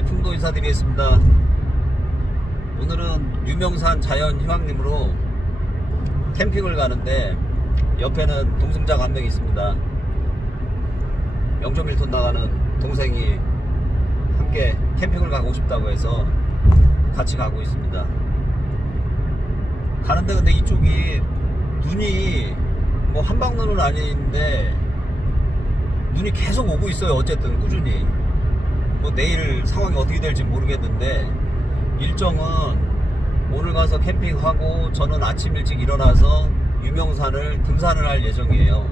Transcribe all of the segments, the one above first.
예, 풍도 인사드리겠습니다. 오늘은 유명산 자연휴양림으로 캠핑을 가는데 옆에는 동승자가 한 명 있습니다. 0.1톤 나가는 동생이 함께 캠핑을 가고 싶다고 해서 같이 가고 있습니다. 가는데 근데 이쪽이 눈이 뭐 한방눈은 아닌데 눈이 계속 오고 있어요. 어쨌든 꾸준히. 뭐 내일 상황이 어떻게 될지 모르겠는데 일정은 오늘 가서 캠핑하고 저는 아침 일찍 일어나서 유명산을 등산을 할 예정이에요.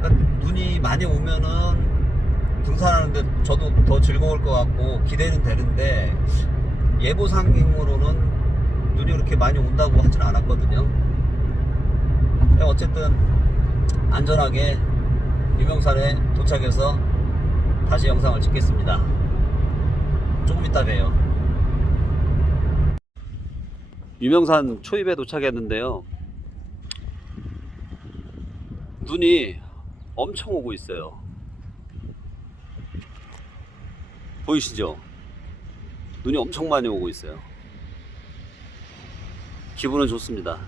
그러니까 눈이 많이 오면은 등산하는데 저도 더 즐거울 것 같고 기대는 되는데 예보상으로는 눈이 그렇게 많이 온다고 하진 않았거든요. 어쨌든 안전하게 유명산에 도착해서 다시 영상을 찍겠습니다. 조금 이따 봬요. 유명산 초입에 도착했는데요. 눈이 엄청 오고 있어요. 보이시죠? 눈이 엄청 많이 오고 있어요. 기분은 좋습니다.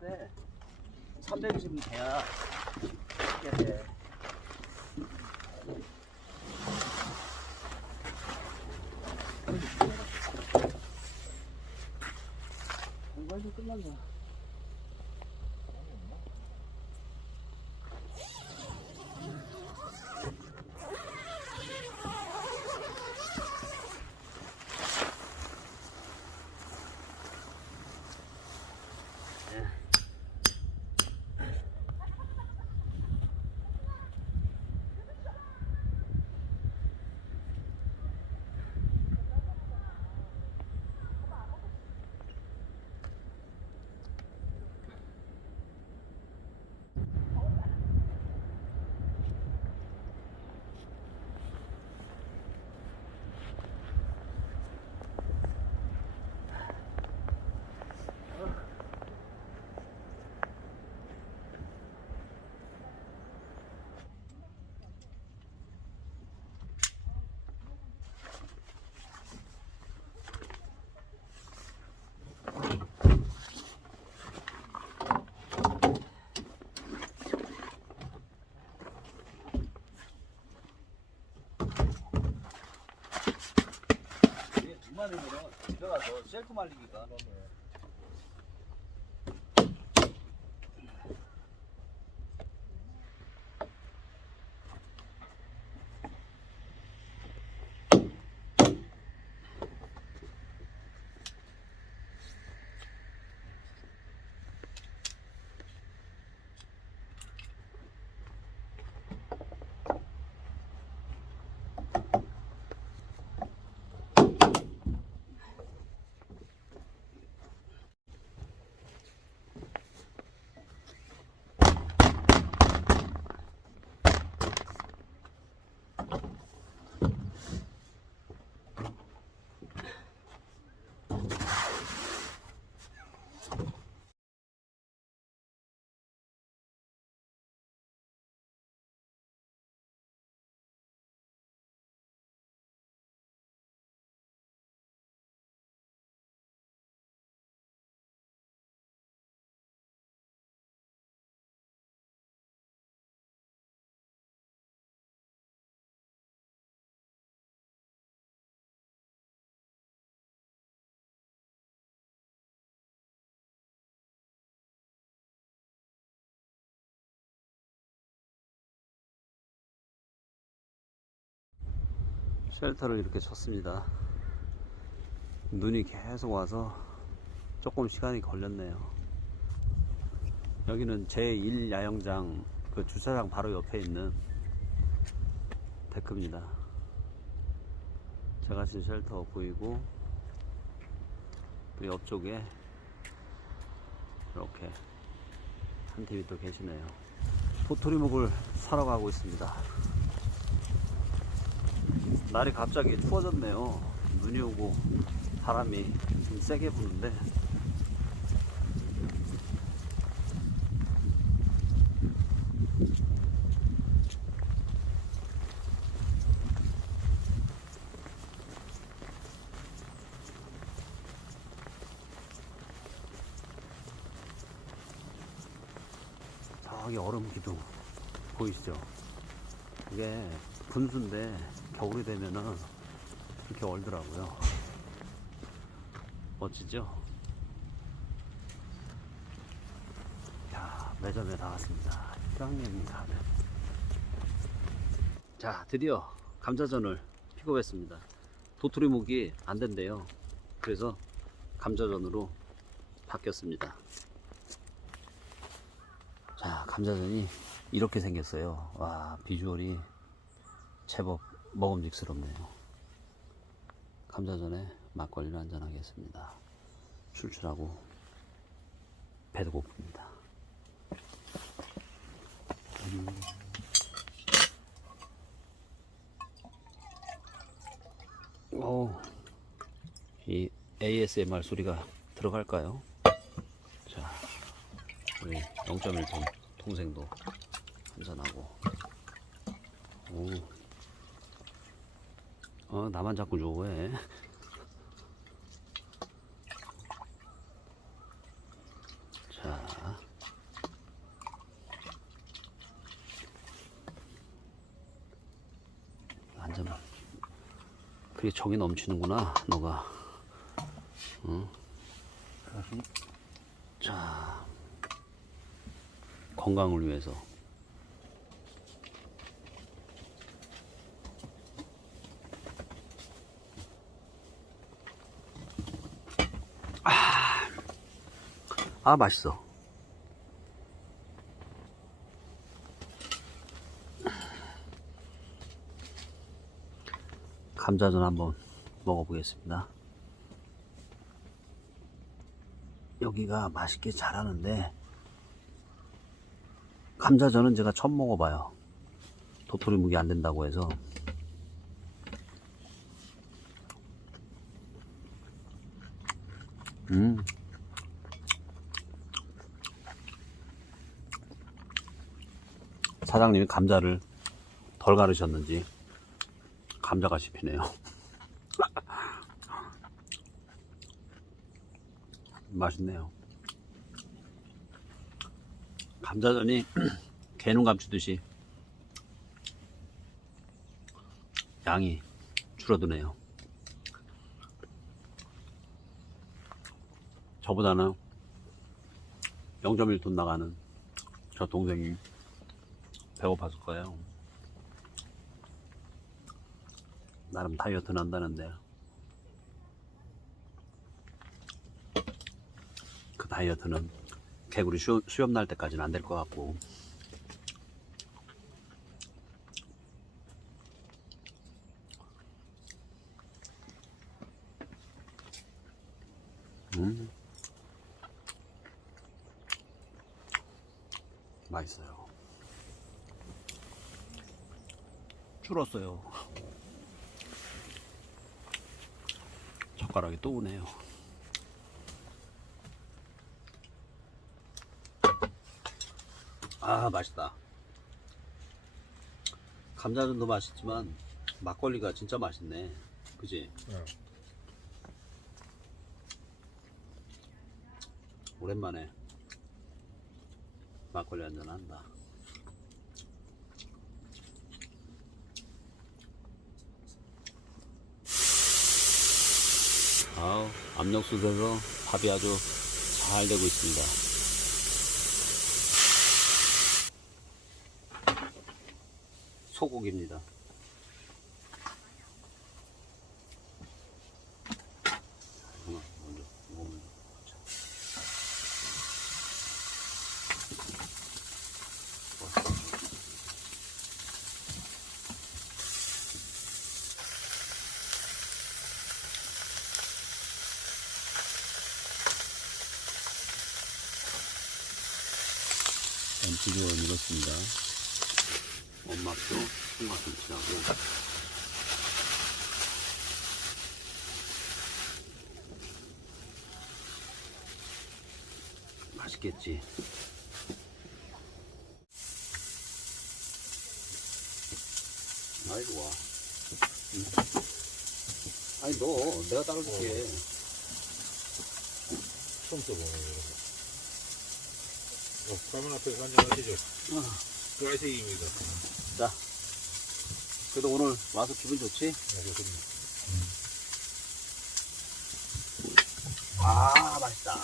근데 320은 돼야 이게 돼. 공부해서 끝난다. 이만이면 들어가서 셀프 말리기가 쉘터를 이렇게 쳤습니다. 눈이 계속 와서 조금 시간이 걸렸네요. 여기는 제1야영장 그 주차장 바로 옆에 있는 데크입니다. 제가 친 쉘터 보이고 또 옆쪽에 이렇게 한 팀이 또 계시네요. 도토리묵을 사러 가고 있습니다. 날이 갑자기 추워졌네요. 눈이 오고 바람이 좀 세게 부는데 저기 얼음 기둥 보이시죠? 이게 분수인데 겨울이 되면은 이렇게 얼더라고요. 멋지죠? 자, 매점에 나왔습니다. 휴양림 가면. 자, 드디어 감자전을 픽업했습니다. 도토리묵이 안 된대요. 그래서 감자전으로 바뀌었습니다. 자, 감자전이 이렇게 생겼어요. 와, 비주얼이 제법 먹음직스럽네요. 감자전에 막걸리를 한잔 하겠습니다. 출출하고 배도 고픕니다. 이 ASMR 소리가 들어갈까요? 자, 우리 0.1톤 동생도 한잔하고. 나만 자꾸 좋아해. 자, 한잔만. 그게 정이 넘치는구나, 너가. 응? 자, 건강을 위해서. 맛있어. 감자전 한번 먹어보겠습니다. 여기가 맛있게 잘하는데 감자전은 제가 처음 먹어봐요. 도토리묵이 안 된다고 해서. 사장님이 감자를 덜 가르셨는지 감자가 씹히네요. 맛있네요. 감자전이 개눈 감추듯이 양이 줄어드네요. 저보다는 0.1톤 나가는 저 동생이 배고팠을 거예요. 나름 다이어트는 한다는데 그 다이어트는 개구리 수염 날 때까지는 안 될 것 같고. 맛있어요. 줄었어요. 젓가락이 또 오네요. 맛있다. 감자전도 맛있지만 막걸리가 진짜 맛있네. 그지? 응. 오랜만에 막걸리 한잔 한다. 압력솥에서 밥이 아주 잘 되고 있습니다. 소고기입니다. 비주얼 이렇습니다. 엄마표 총각김치하고 맛있겠지. 아이 좋아. 아니 너 내가 따라줄게. 처음 써보는 거. 가만 앞에서 한잔 하시죠. 그라이색입니다. 자, 그래도 오늘 와서 기분 좋지? 네, 좋습니다. 아, 맛있다.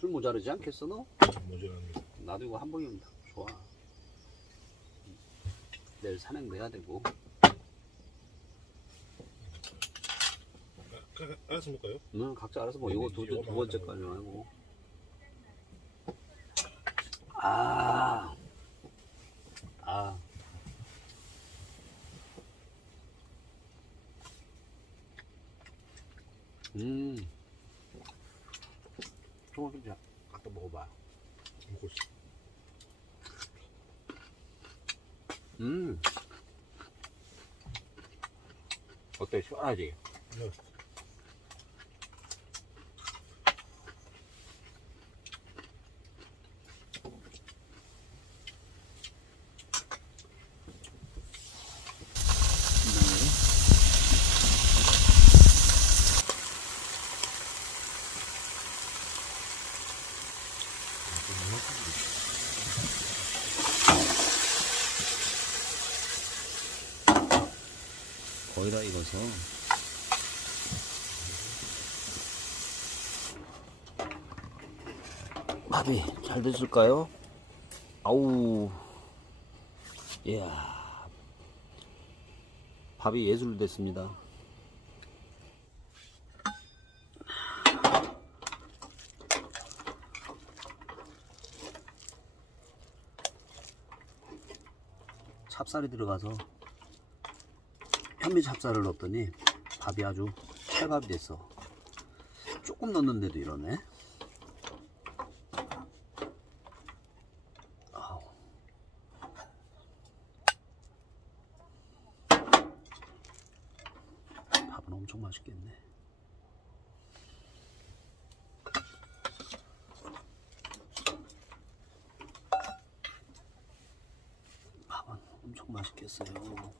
술 모자르지 않겠어, 너? 모자랍니다. 나도 이거 한 봉이면 좋아. 내일 산행 내야 되고. 알아서 먹을까요? 응, 각자 알아서 뭐, 이거 두 번째까지 하고. 아. 총각김치 아까 먹어봐. 먹고 있어. 어때? 시원하지? 네. 거의 다 익어서. 밥이 잘 됐을까요? 아우, 이야, 밥이 예술 됐습니다. 찹쌀이 들어가서 현미 찹쌀을 넣었더니 밥이 아주 찰밥이 됐어. 조금 넣었는데도 이러네. 아우. 밥은 엄청 맛있겠네. 밥은 엄청 맛있겠어요.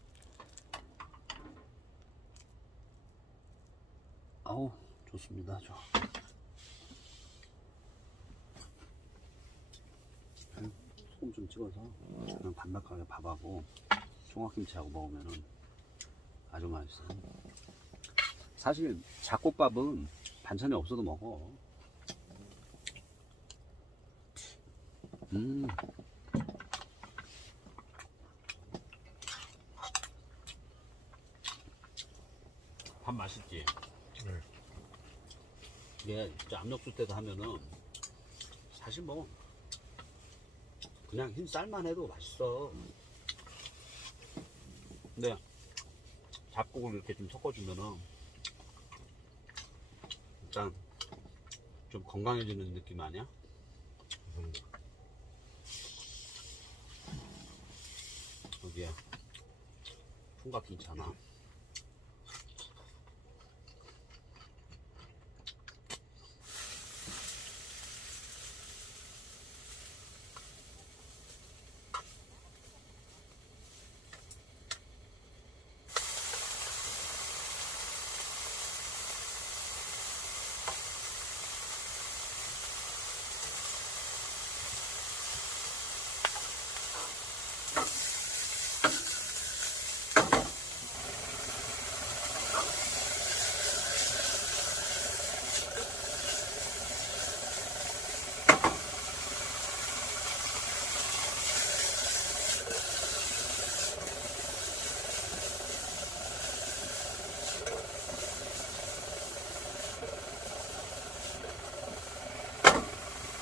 아우, 좋습니다. 소금 좀 찍어서 그냥 반박하게 밥하고 총각김치하고 먹으면은 아주 맛있어. 사실 잡곡밥은 반찬이 없어도 먹어. 밥 맛있지? 네. 이게 진짜 압력솥 때도 하면은 사실 뭐 그냥 흰 쌀만 해도 맛있어. 근데 잡곡을 이렇게 좀 섞어주면은 일단 좀 건강해지는 느낌 아니야? 여기에 총각김치 하나.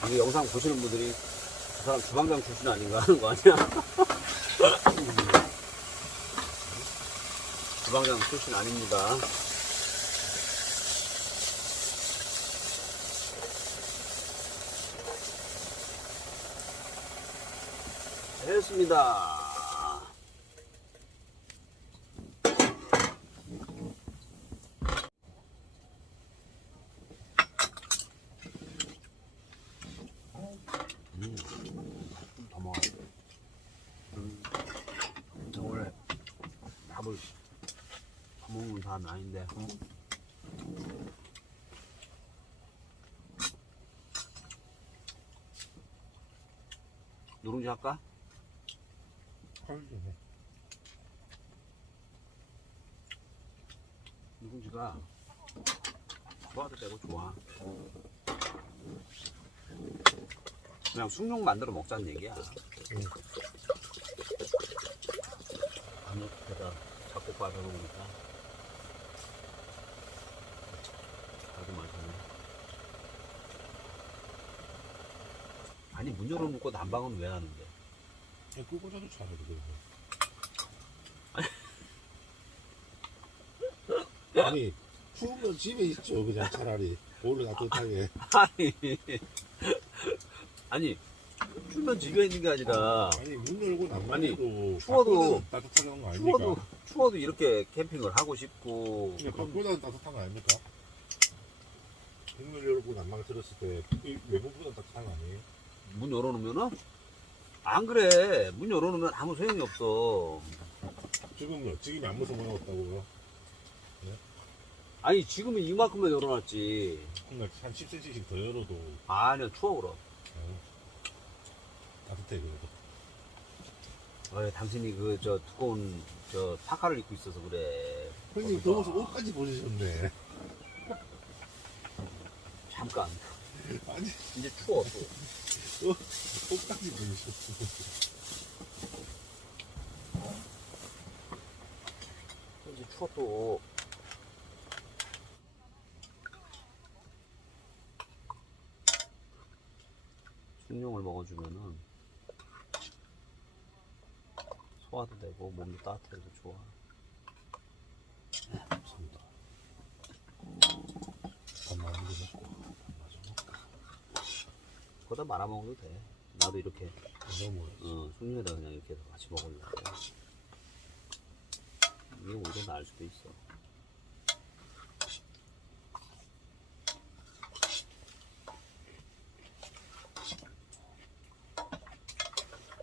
이 영상 보시는 분들이 그 사람 주방장 출신 아닌가 하는 거 아니야? 주방장 출신 아닙니다. 됐습니다. 좀 더 먹어야 돼. 원래 밥을 더 먹는 사람이 아닌데. 누룽지 할까? 헐, 누룽지가 좋아도 되고 좋아. 그냥 숭늉 만들어 먹자는 얘기야. 안녕에다 잡곡 빠져 놓으니까 아주 맛있네. 아니 문 열어놓고 난방은 왜 하는데? 끄고 자도 잘해 그래. 아니 추우면 집에 있죠 그냥 차라리 오늘 따뜻하게. 아니 추우면 집에 있는 게 아니라 아니 문 열고 아니, 난방해도 추워도- 따뜻하게 하는 거 아닙니까? 추워도 이렇게 캠핑을 하고 싶고. 그냥 밖보다는 따뜻한 거 아닙니까? 문을 열고 난방 들었을 때 외부보다 따뜻한 거 아니에요? 문 열어놓으면은 안 그래. 문 열어놓으면 아무 소용이 없어. 지금요? 지금이 아무 소용 없다고요? 아니 지금은 이만큼만 열어놨지. 그냥 한 10cm씩 더 열어도 아니야 추워 그럼. 따뜻해 그래도. 당신이 그 저 두꺼운 저 파카를 입고 있어서 그래. 형님 더워서 옷까지 벗으셨네. 잠깐. 아니 이제 추워 또. 옷까지 벗으셨어. 이제 추워 또. 숭늉을 먹어주면은 소화도 되고 몸도 따뜻해서 좋아. 감사합니다. 밥 많이 먹고 그거다 말아 먹어도 돼. 나도 이렇게 너무 숭늉에다 그냥 이렇게 해서 같이 먹으려고. 이게 오히려 나을 수도 있어.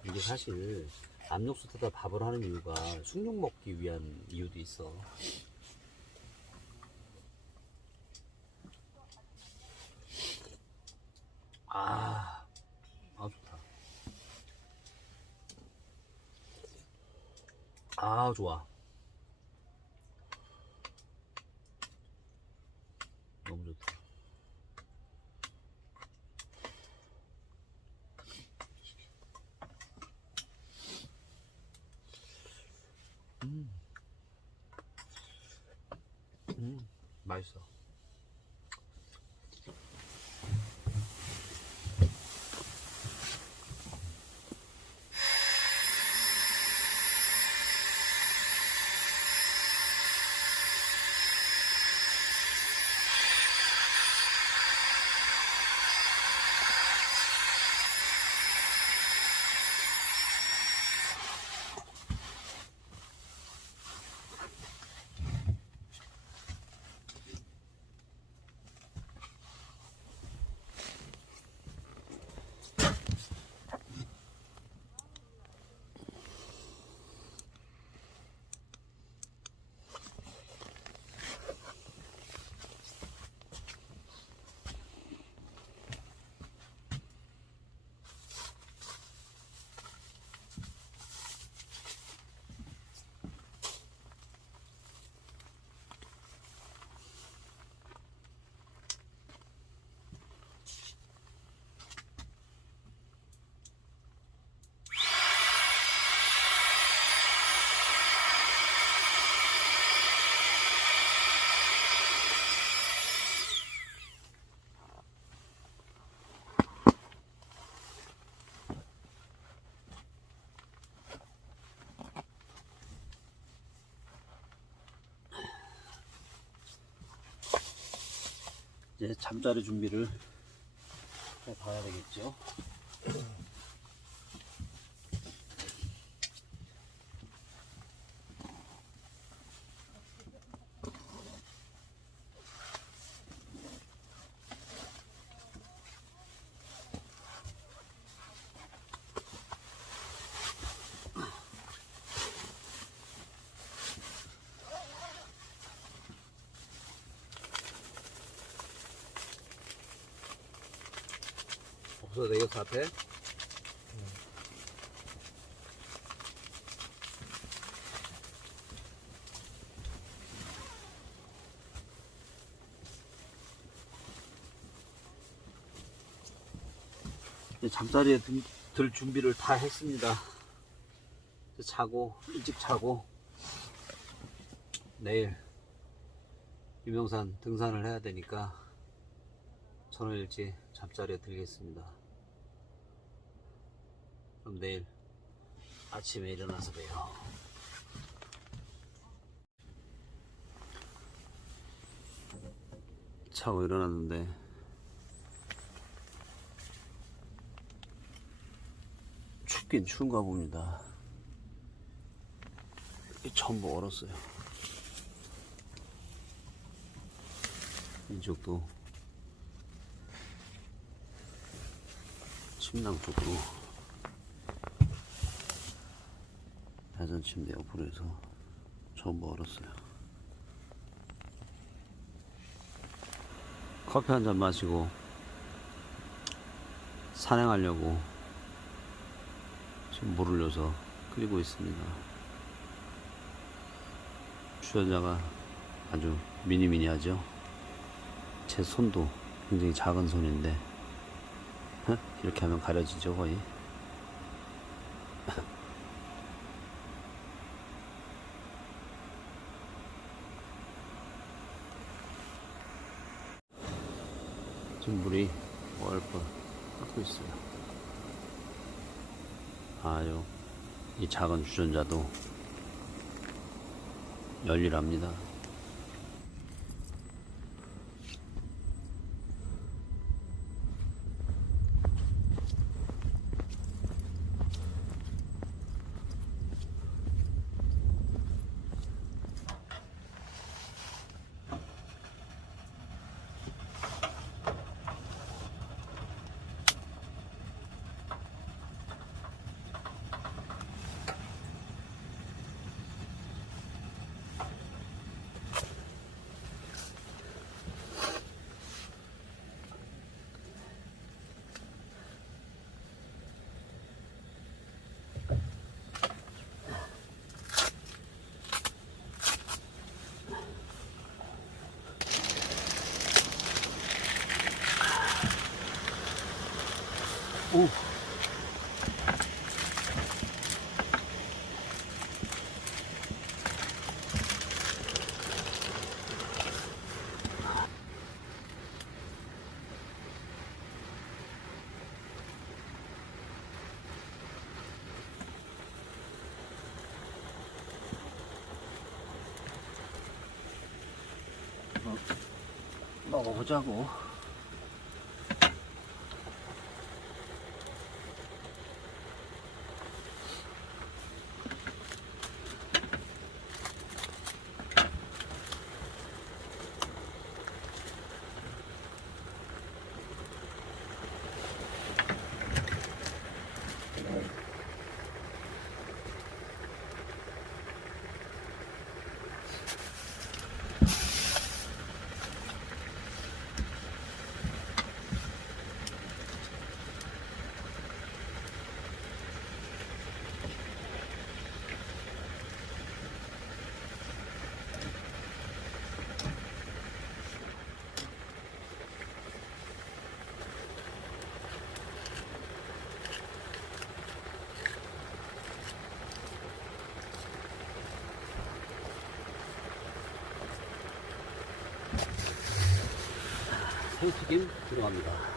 이게 사실 압력솥에다 밥을 하는 이유가 숭늉 먹기 위한 이유도 있어. 아 좋다. 좋아. 너무 좋다. 맛있어. 이제 잠자리 준비를 해 봐야 되겠죠. 없어도 되겠어 앞에. 잠자리에 들 준비를 다 했습니다. 자고 일찍 자고 내일 유명산 등산을 해야 되니까 저는 일찍 잠자리에 들겠습니다. 그럼 내일 아침에 일어나서 봬요. 자고 일어났는데 춥긴 추운가 봅니다. 전부 얼었어요. 이쪽도 침낭 쪽으로 야전 침대 옆으로 해서 전부 얼었어요. 커피 한 잔 마시고 산행하려고 지금 물을 넣어서 끓이고 있습니다. 주전자가 아주 미니미니하죠. 제 손도 굉장히 작은 손인데 이렇게 하면 가려지죠 거의. 지금 물이 얼뻔 끓고 있어요. 아유, 이 작은 주전자도 열일합니다. 오. 먹어보자고. 새우튀김 들어갑니다.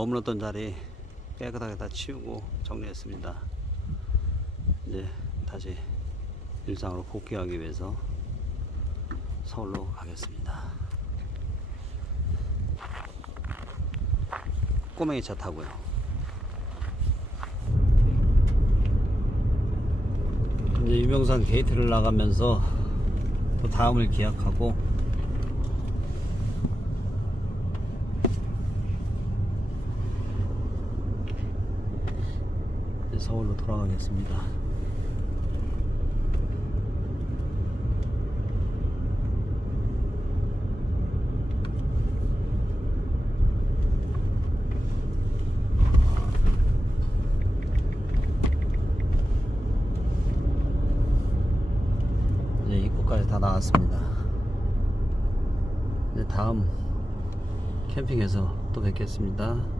머물렀던 자리 깨끗하게 다 치우고 정리했습니다. 이제 다시 일상으로 복귀하기 위해서 서울로 가겠습니다. 꼬맹이 차 타고요. 이제 유명산 게이트를 나가면서 또 다음을 기약하고 서울로 돌아가겠습니다. 이제 입구까지 다 나왔습니다. 이제 다음 캠핑에서 또 뵙겠습니다.